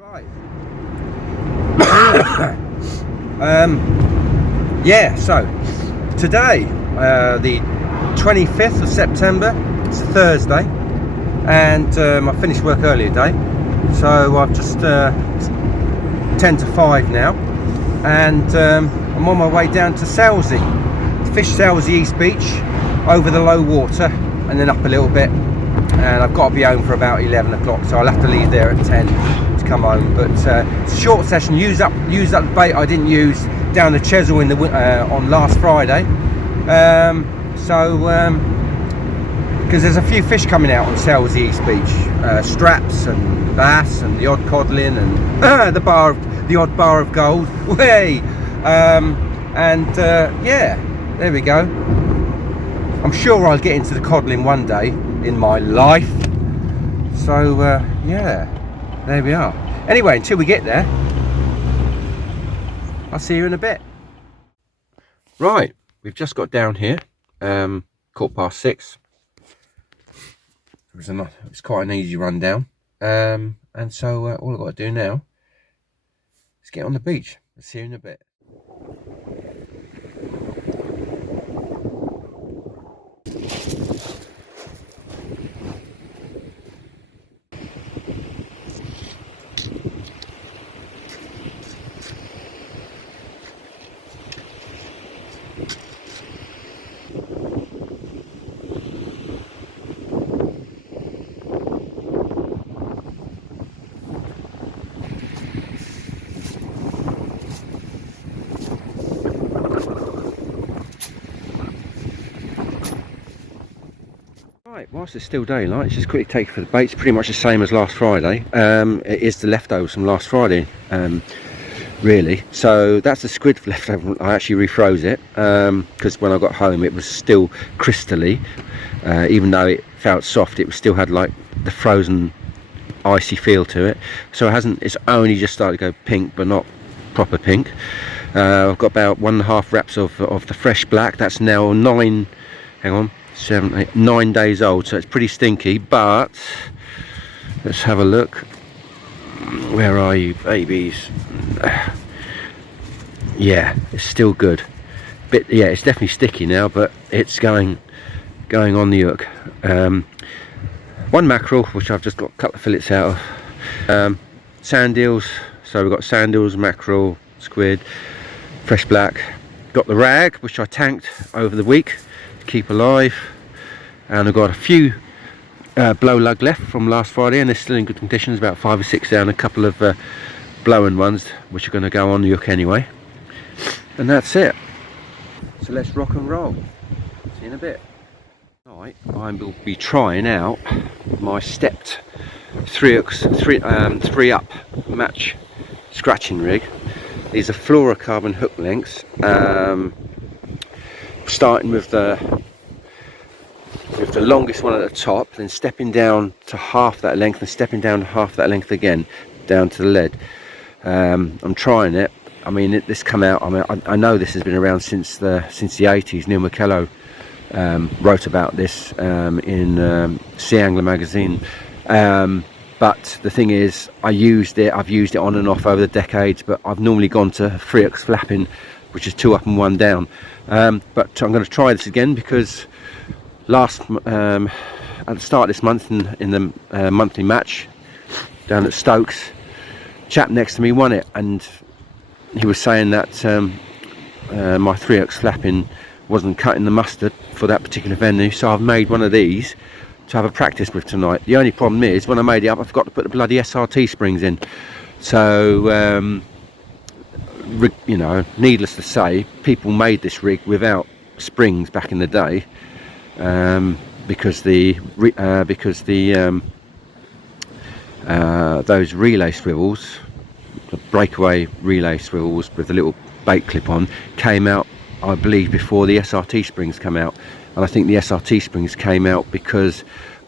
Right. Yeah, so today, the 25th of September, it's a Thursday, and I finished work earlier today, so I've just 10 to 5 now, and I'm on my way down to Selsey, fish Selsey East Beach, over the low water, and then up a little bit, and I've got to be home for about 11 o'clock, so I'll have to leave there at 10 to come home. But it's a short session. Use up the bait I didn't use down the Chesil in the on last Friday, because there's a few fish coming out on Selsey East Beach, straps and bass and the odd codling and the odd bar of gold. Way, yeah, there we go. I'm sure I'll get into the codling one day in my life. So yeah, there we are. Anyway, until we get there, I'll see you in a bit. Right, we've just got down here, 6:15. It's quite an easy run down, and so all I've got to do now is get on the beach. I'll see you in a bit. Right, whilst it's still daylight, let's just quickly take it for the bait. It's pretty much the same as last Friday. It is the leftovers from last Friday, really. So that's the squid leftover. I actually refroze it because when I got home it was still crystally. Even though it felt soft, it still had like the frozen icy feel to it. So it's only just started to go pink, but not proper pink. I've got about 1.5 wraps of the fresh black. That's now 9 days old, so it's pretty stinky, but let's have a look. Where are you, babies? Yeah, it's still good. Yeah, it's definitely sticky now, but it's going on the hook. One mackerel, which I've just got a couple of fillets out of. Sand eels, so we've got sand eels, mackerel, squid, fresh black. Got the rag, which I tanked over the week to keep alive, and I've got a few blow lug left from last Friday, and they're still in good conditions, about 5 or 6 down, a couple of blowing ones which are going to go on the hook anyway, and that's it. So let's rock and roll. See you in a bit. Right, I will be trying out my sept 3 up match scratching rig. These are fluorocarbon hook lengths, starting with the longest one at the top, then stepping down to half that length, and stepping down to half that length again, down to the lead. I'm trying it. I mean, this come out. I mean, I know this has been around since the 80s. Neil McKellow wrote about this in Sea Angler magazine. But the thing is, I've used it on and off over the decades, but I've normally gone to 3x flapping, which is 2 up and 1 down. But I'm going to try this again because at the start of this month in the monthly match down at Stokes, chap next to me won it, and he was saying that my 3x flapping wasn't cutting the mustard for that particular venue, so I've made one of these to have a practice with tonight. The only problem is, when I made it up, I forgot to put the bloody SRT springs in. So you know, needless to say, people made this rig without springs back in the day, because those relay swivels, the breakaway relay swivels with the little bait clip on, came out, I believe, before the SRT springs come out. And I think the SRT springs came out because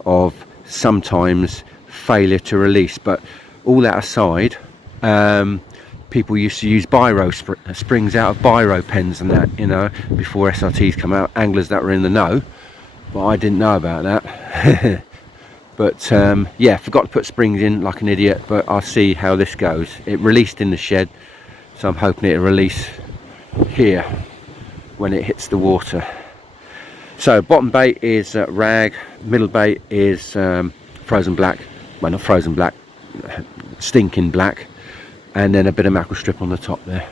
of sometimes failure to release. But all that aside, people used to use biro springs out of biro pens and that, you know, before SRTs come out. Anglers that were in the know, but I didn't know about that. But yeah, forgot to put springs in like an idiot, but I'll see how this goes. It released in the shed, so I'm hoping it'll release here when it hits the water. So bottom bait is rag, middle bait is frozen black, well not frozen black, stinking black, and then a bit of mackerel strip on the top there.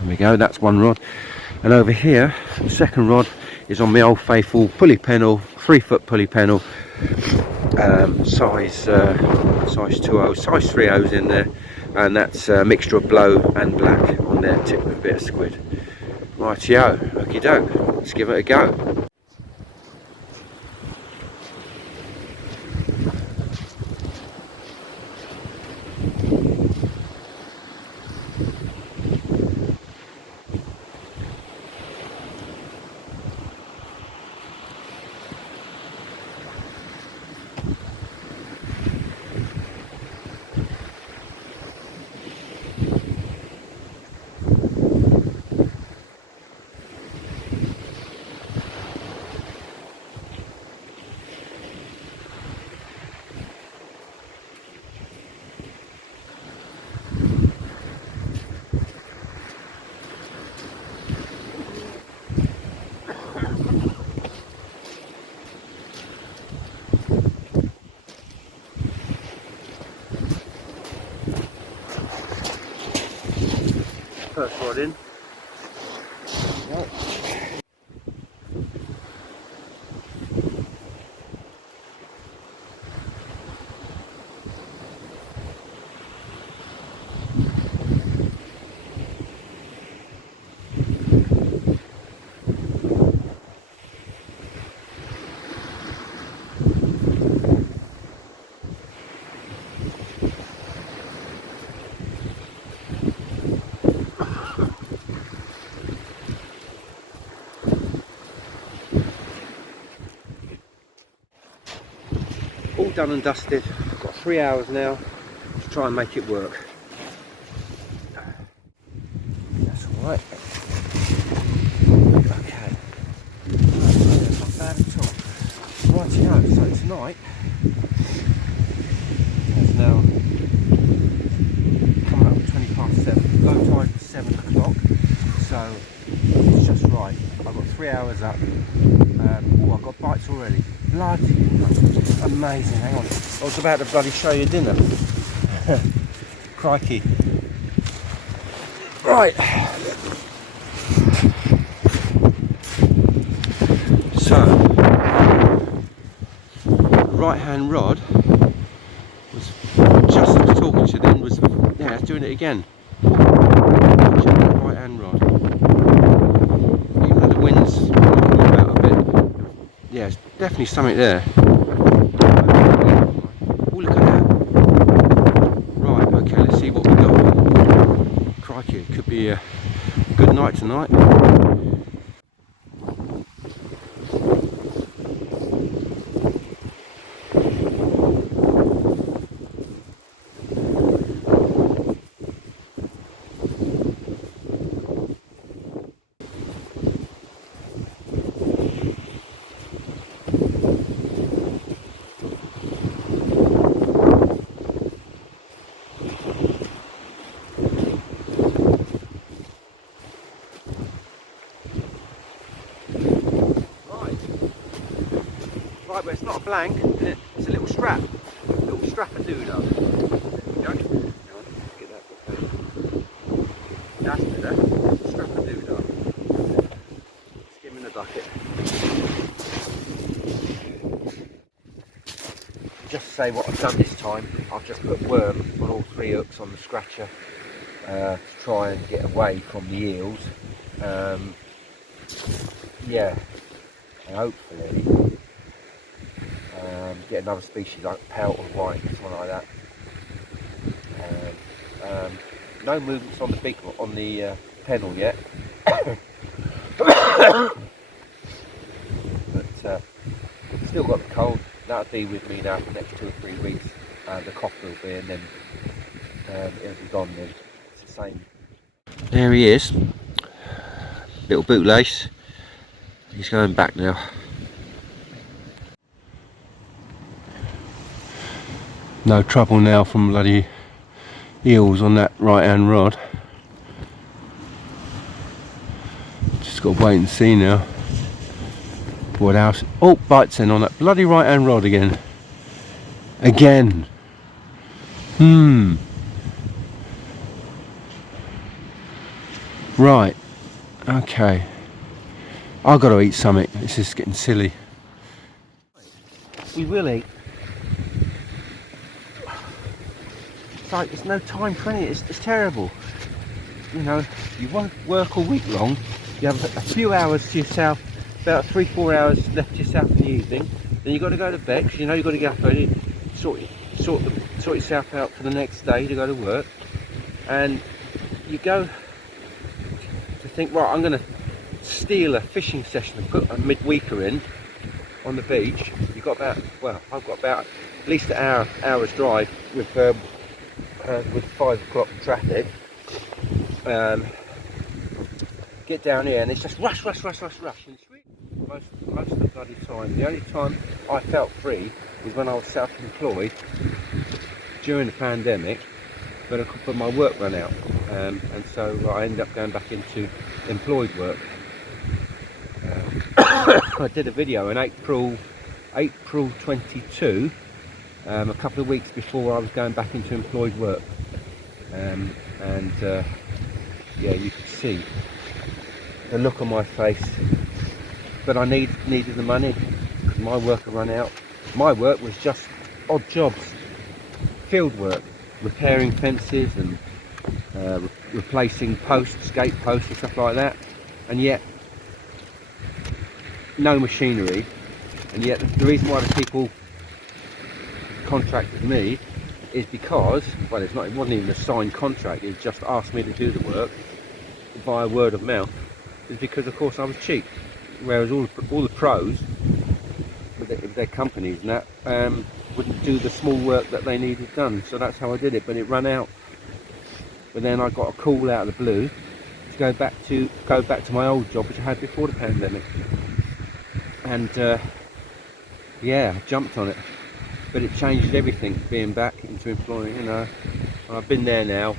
There we go, that's one rod. And over here, the second rod is on my old faithful pulley pennel, 3-foot pulley pennel, size 2/0, size 3/0s in there, and that's a mixture of blow and black on there, tipped with a bit of squid. Rightio, okie doke, let's give it a go. First rod in. All done and dusted. I've got 3 hours now to try and make it work. That's alright. Okay. That's not bad at all. Rightio, so tonight it's now coming up to 7:20. Low tide was 7 o'clock, so it's just right. I've got 3 hours up. Oh, I've got bites already. Bloody amazing. Hang on, I was about to bloody show you dinner. Crikey. Right, so right hand rod was just as I was talking to you then, was yeah, it's doing it again. Check that right hand rod, even though the wind's knocking about a bit. Yeah, it's definitely something there. Oh, look at that. Right, okay, let's see what we got. Crikey, it could be a good night tonight. Right, but it's not a blank, it's a little strap. A little strap-a-doo-dah. There we go. Hang on, get that bit there. That's better. Strap-a-doo-dah. Skim in the bucket. Just to say what I've done this time, I've just put worm on all 3 hooks on the scratcher to try and get away from the eels. Yeah, and hopefully get another species like pout or white, something like that. No movements on the big on the pennel yet, but still got the cold. That'll be with me now for the next 2 or 3 weeks. The cough will be, and then it'll be gone. Then it's the same. There he is, little bootlace. He's going back now. No trouble now from bloody eels on that right hand rod. Just got to wait and see now what else. Oh, bites in on that bloody right hand rod again. Right, okay, I've got to eat something. This is getting silly. We will eat. It's like there's no time for any. It's terrible. You know, you won't work all week long. You have a few hours to yourself, about 3-4 hours left to yourself in the evening. Then you've got to go to bed, 'cause you know you've got to get up early, sort yourself out for the next day to go to work. And you go to think, right, I'm going to steal a fishing session and put a midweeker in on the beach. You've got about, well, I've got about at least an hour's drive with 5 o'clock traffic. Get down here and it's just rush. And it's really most of the bloody time. The only time I felt free was when I was self-employed during the pandemic, but my work ran out, and so I ended up going back into employed work. I did a video in April 22, a couple of weeks before I was going back into employed work, yeah, you could see the look on my face, but I needed the money because my work had run out. My work was just odd jobs, field work, repairing fences and replacing posts, gate posts and stuff like that, and yet no machinery. And yet the reason why the people contracted me is because, well, it wasn't even a signed contract, it just asked me to do the work via word of mouth, is because of course I was cheap, whereas all the pros with their companies and that wouldn't do the small work that they needed done. So that's how I did it, but it ran out. But then I got a call out of the blue to go back to my old job, which I had before the pandemic, and yeah, I jumped on it. But it changed everything being back into employing. You know, I've been there now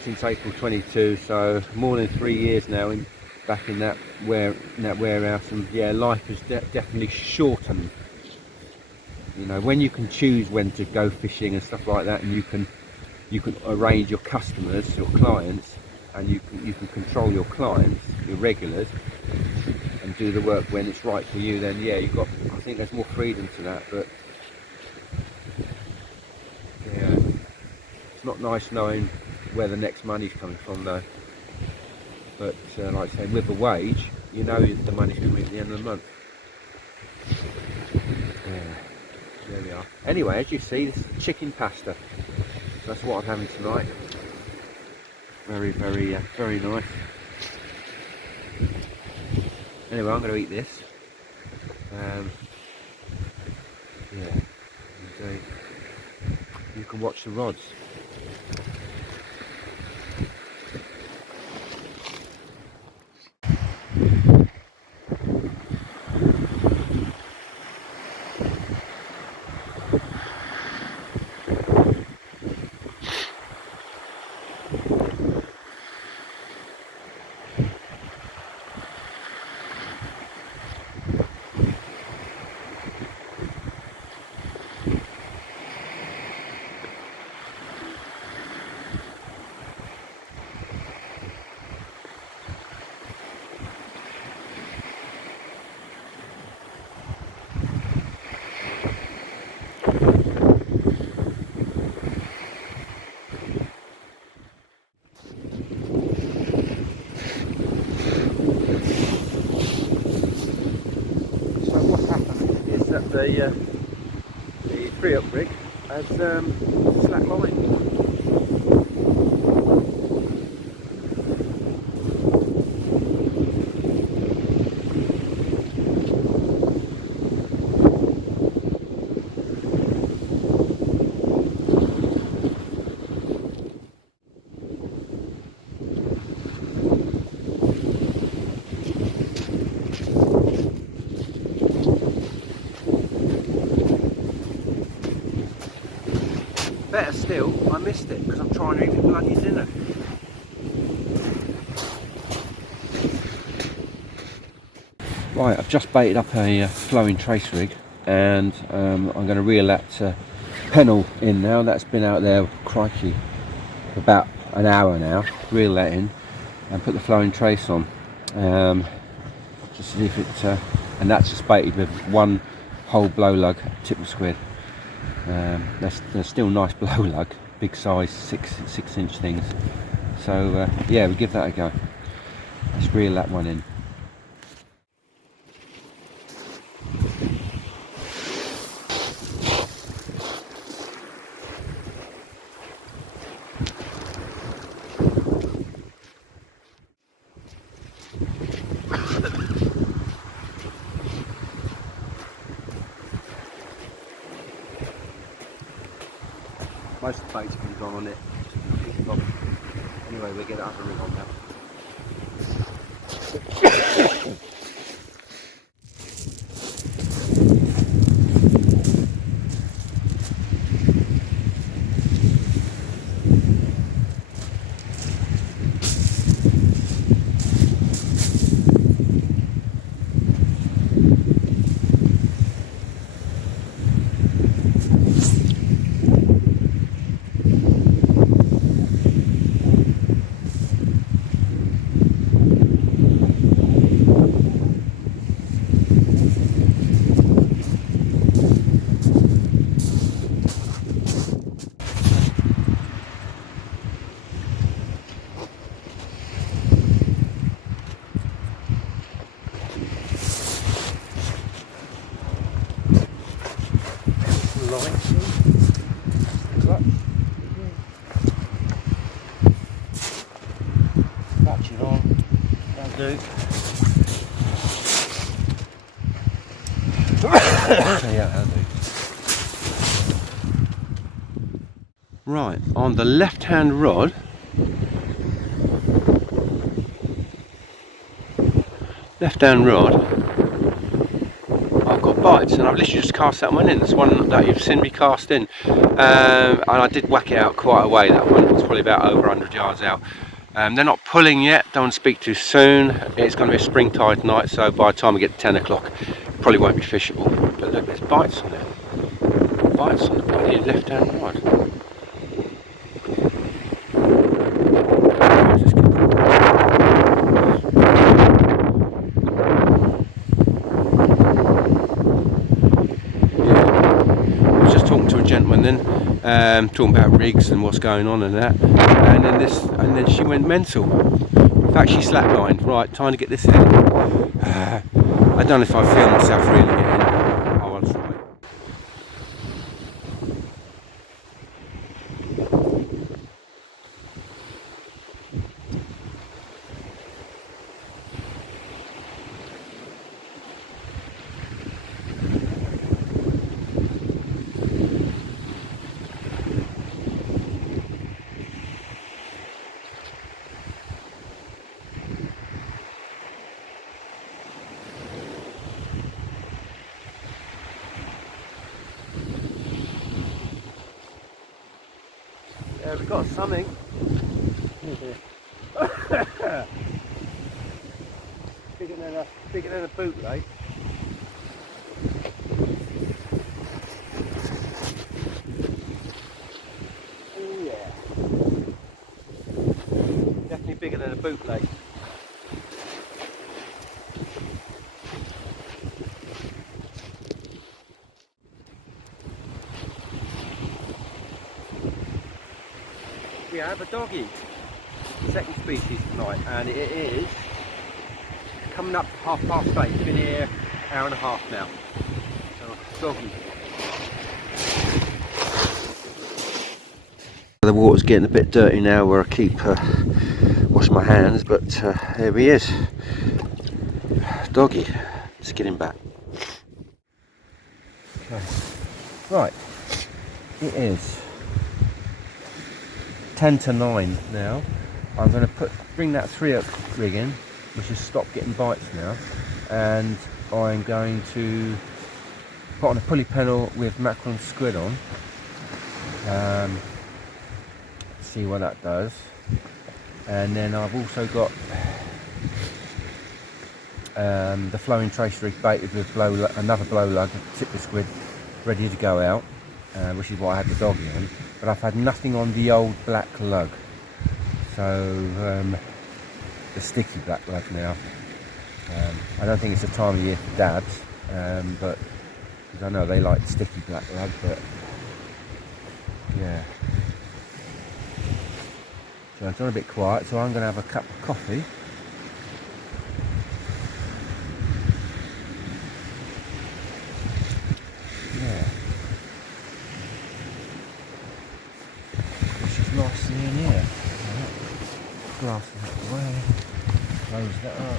since April 22, so more than 3 years now back in that warehouse, and yeah, life has definitely shortened. You know, when you can choose when to go fishing and stuff like that, and you can arrange your customers, your clients, and you can control your clients, your regulars, and do the work when it's right for you, then yeah, I think there's more freedom to that. But yeah, it's not nice knowing where the next money's coming from though. But like I say, with the wage, you know the money's coming at the end of the month. Yeah, there we are. Anyway, as you see, this is chicken pasta. That's what I'm having tonight. Very, very, very nice. Anyway, I'm going to eat this. Yeah, and, you can watch the rods. The free-up rig has slack line. still, I missed it because I'm trying to eat the bloody dinner. Right, I've just baited up a flowing trace rig, and I'm going to reel that pennel in now. That's been out there, crikey, about an hour now. Reel that in and put the flowing trace on. Just to see if it, and that's just baited with one whole blow lug tipple squid. They're still nice blow lug, big size, 6-inch things. So yeah, we give that a go. Let's reel that one in. Most of the bait's been gone on it. Anyway, we'll get up and rig on that. Batch it on, that'll do. Yeah, that'll do. Right, on the left hand rod, I've got bites, and I've literally just cast that one in. That's one that you've seen me cast in, and I did whack it out quite a way. That one was probably about over 100 yards out. They're not pulling yet, don't speak too soon. It's going to be a spring tide night, so by the time we get to 10 o'clock it probably won't be fishable. But look, there's bites on it. Bites on the bloody left hand rod. Then talking about rigs and what's going on and that, and then she went mental. In fact, she slacklined. Right, time to get this in. I don't know if I feel myself really getting. I want to try. Yeah, we've got something. Bigger than a bootleg. Oh yeah. Definitely bigger than a bootleg. We have a doggy, second species tonight, and it is coming up to 8:30. It's been here an hour and a half now. So, doggy. The water's getting a bit dirty now where I keep washing my hands, but here he is. Doggy. Let's get him back. Okay. Right. It is 10 to 9 now. I'm going to bring that 3-hook rig in, which has stopped getting bites now, and I'm going to put on a pulley pennel with mackerel and squid on, see what that does. And then I've also got the flowing trace rig baited with another blow lug, tip the squid, ready to go out, which is what I had the doggy on. But I've had nothing on the old black lug, so the sticky black lug now. I don't think it's the time of year for dabs, but because I know they like sticky black lug, but yeah. So it's gone a bit quiet, so I'm going to have a cup of coffee. Yeah. Which is nice in here. Right. Glass is out the way. Close that up.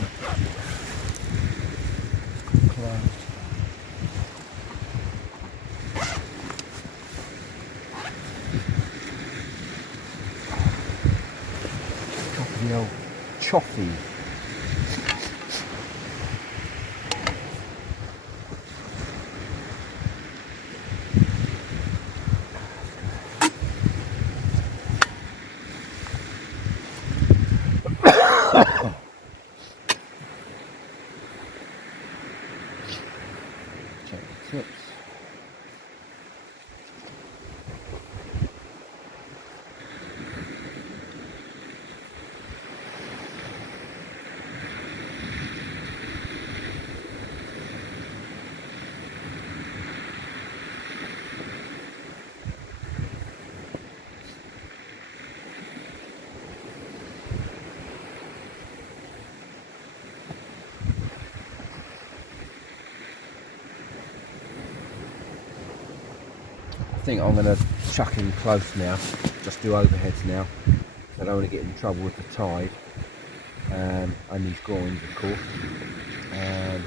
Closed. Top of the old choffy. Check the tips. I think I'm going to chuck him close now, just do overheads now. I don't want to get in trouble with the tide, and these groins of course. Yeah.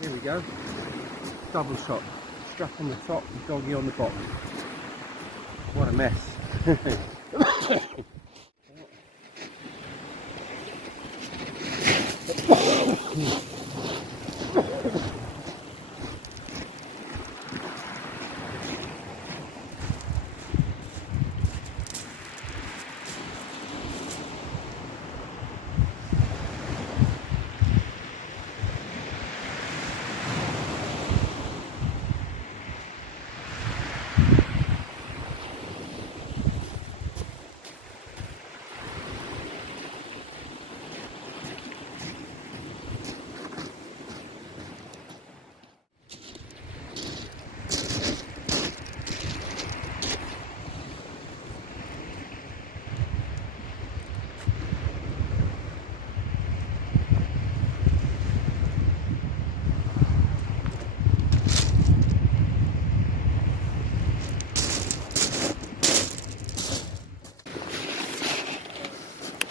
Here we go, double shot, strap on the top and doggy on the bottom. What a mess.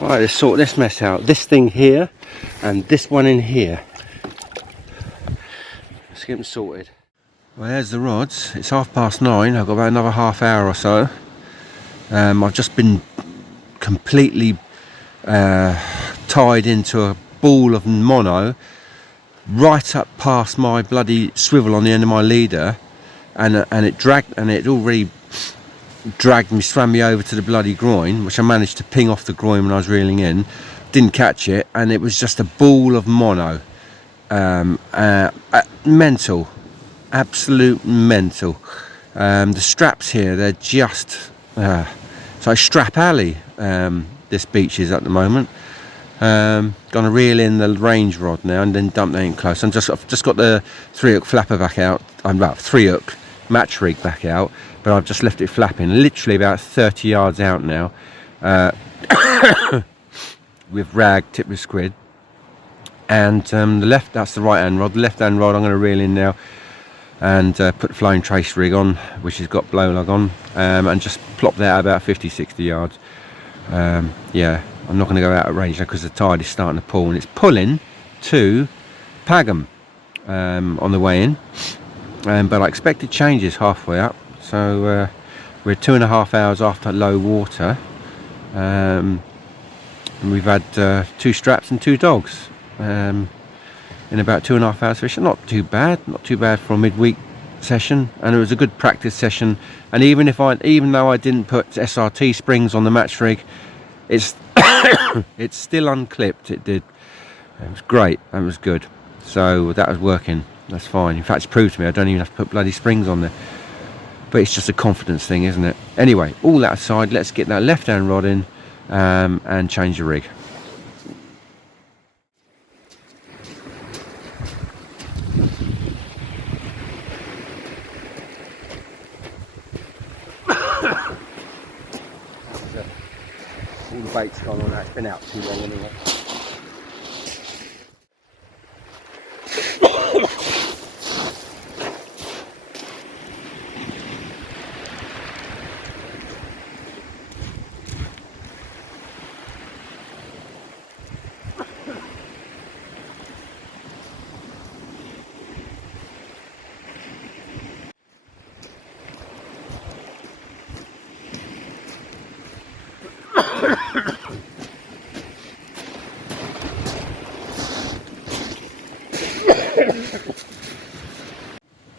Right, let's sort this mess out. This thing here and this one in here. Let's get them sorted. Well, there's the rods. It's 9:30. I've got about another half hour or so. I've just been completely tied into a ball of mono right up past my bloody swivel on the end of my leader, and it already dragged me, swam me over to the bloody groin, which I managed to ping off the groin when I was reeling in. Didn't catch it, and it was just a ball of mono. Mental, absolute mental. The straps here, they're just so Strap Alley. This beach is at the moment. Gonna reel in the range rod now and then dump that in close. I've just got the 3-hook flapper back out. I'm about 3-hook match rig back out, but I've just left it flapping literally about 30 yards out now, with rag tipped with squid. And that's the right hand rod. The left hand rod I'm going to reel in now and put the flowing trace rig on, which has got blow lug on, and just plop that out about 50-60 yards. Yeah, I'm not going to go out of range now because the tide is starting to pull, and it's pulling to Pagham on the way in, but I expected changes halfway up, so we're 2.5 hours after low water, and we've had 2 straps and 2 dogs in about 2.5 hours fishing. Not too bad for a midweek session, and it was a good practice session. And even though I didn't put SRT springs on the match rig, it's it's still unclipped. It was great. That was good. So that was working. That's fine. In fact, it's proved to me I don't even have to put bloody springs on there. But it's just a confidence thing, isn't it? Anyway, all that aside, let's get that left hand rod in and change the rig. All the bait's gone on that. It's been out too long anyway.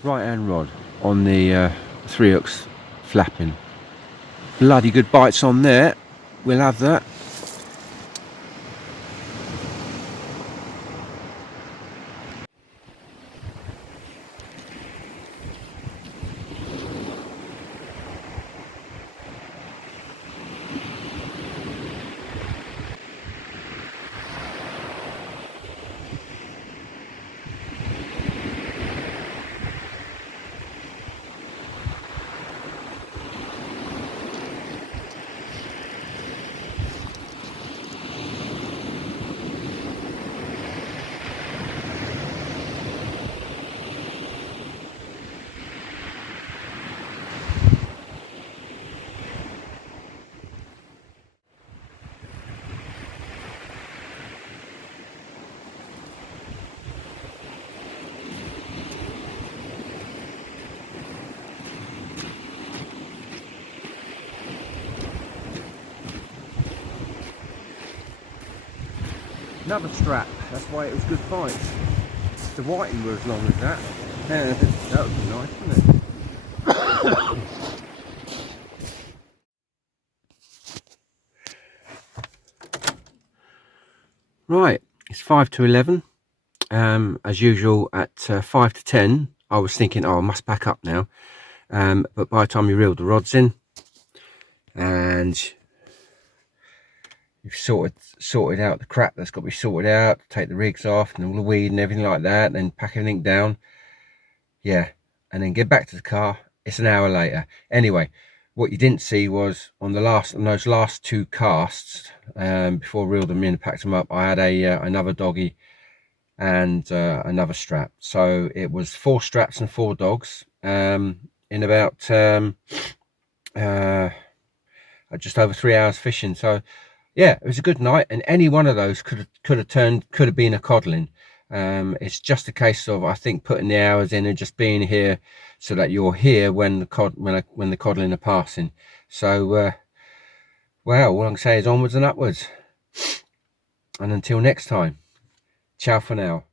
Right hand rod on the 3 hooks flapping. Bloody good bites on there. We'll have that. Another strap. That's why it was good bites. The whiting were as long as that. That would be nice, wouldn't it? Right, it's 5 to 11. As usual, at 5 to 10, I was thinking, oh, I must back up now. But by the time you reel the rods in, and you've sorted out the crap that's got to be sorted out, take the rigs off and all the weed and everything like that, and then pack everything down, yeah, and then get back to the car, it's an hour later. Anyway, what you didn't see was on those last 2 casts, before I reeled them in and packed them up, I had another doggy and another strap. So it was 4 straps and 4 dogs in about just over 3 hours fishing. So yeah, it was a good night, and any one of those could have been a codling. It's just a case of, I think, putting the hours in and just being here so that you're here when the codling are passing. So well, all I can say is onwards and upwards, and until next time, ciao for now.